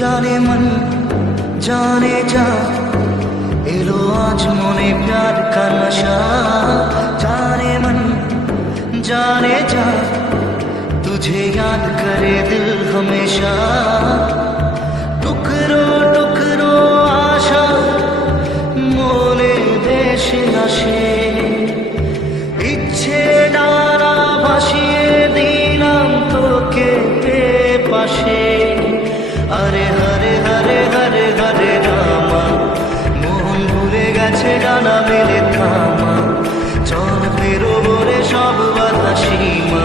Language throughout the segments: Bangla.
जाने मन जाने जा एलो आज मोने प्यार का नशा जाने मन जाने जा तुझे याद करे दिल हमेशा टुकरो टुकरो आशा मोने देशे আসে ইচ্ছে ডানা ভাসিয়ে দিলাম তোকে পাশে আরে হরে হরে হরে হরে রামা মন ভুলে গেছে ডানা মেলে থামা চল বেরোবো রে সব বাধা সীমা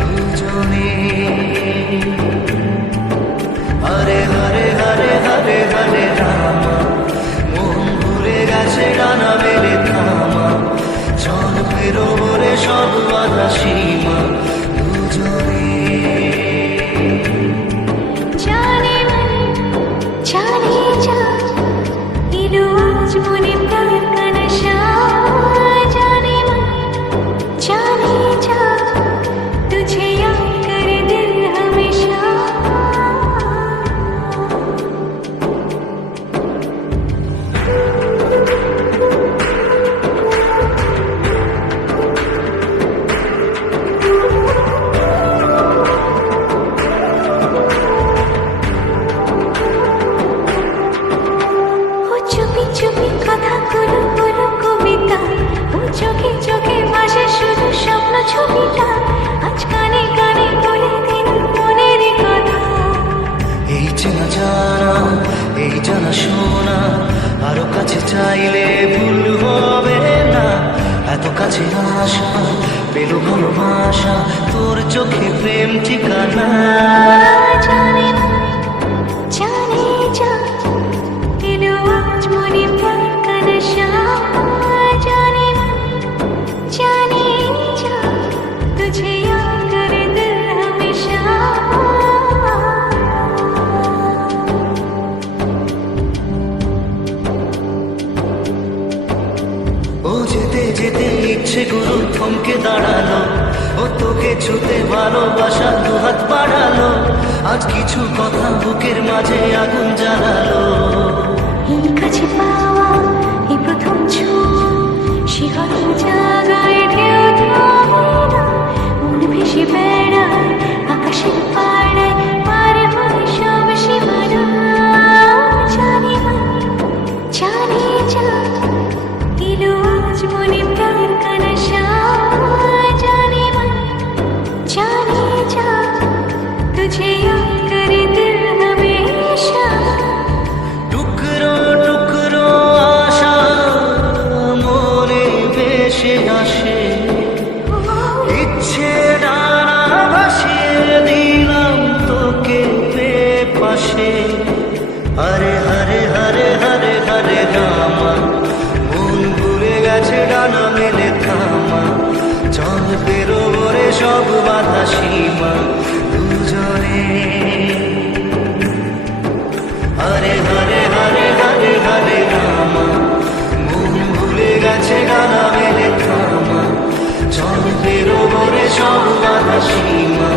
দুজনে হরে হরে হরে হরে হরে রামা মন ভুলে গেছে ডানা মেলে থামা চল বেরোবো রে সব বাধা সীমা দুজনে এই জানা শোনা আরো কাছে চাইলে ভুল হবে না এত কাছে আসা পেল ভালোবাসা তোর চোখে প্রেম ঠিকানা জানে জানে যা এলো আজ মনে প্যার কা নশা জানে জানে যা তুঝে याद करे दिल हमेशा যেতে যেতে ইচ্ছে গুরু থমকে দাঁড়ালো ও তোকে ছুতে ভালোবাসা দু হাত বাড়ালো আজ কিছু কথা বুকের মাঝে আগুন জ্বালালো এই কাছে পাওয়া এই প্রথম ছোঁয়া শিহরণ জাগায় ঢেউ থামে না মন ভেসে বেড়ায় আকাশের পাড়ায় পারে পারে সব সীমানা জানে জানে যা এলো আজ মনে প্যার কা নশা জানে जाने जा तुझे याद करे दिल हमेशा टुकरो टुकरो आशा मोने বেশে আসে ইচ্ছে ডানা ভাসিয়ে দিলাম তোকে পাশে হরে হরে হরে হরে হরে রামা মন ভুলে গেছে ডানা মেলে থামা চল বেরোবো রে সব বাধা সীমা দুজনে হরে হরে হরে হরে হরে রামা মন ভুলে গেছে ডানা মেলে থামা চল বেরোবো রে সব বাধা সীমা